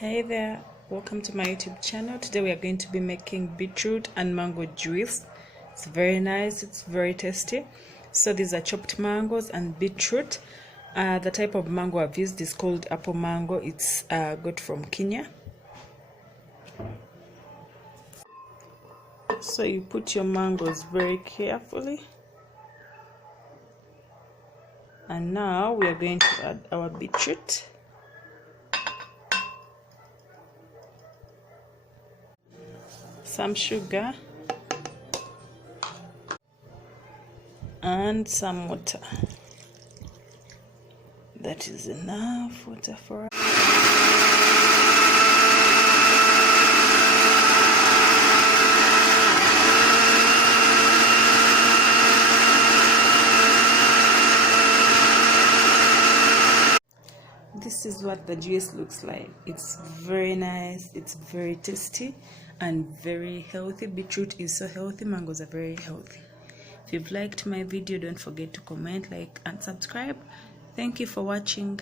Hey there, welcome to my YouTube channel. Today we are going to be making beetroot and mango juice. It's very nice, it's very tasty. So these are chopped mangoes and beetroot. The type of mango I've used is called apple mango. It's got from Kenya. So you put your mangoes very carefully. And now we are going to add our beetroot. Some sugar and some water. That is enough water for us. This is what the juice looks like. It's very nice, it's very tasty and very healthy. Beetroot is so healthy, mangoes are very healthy. If you've liked my video, don't forget to comment, like and subscribe. Thank you for watching.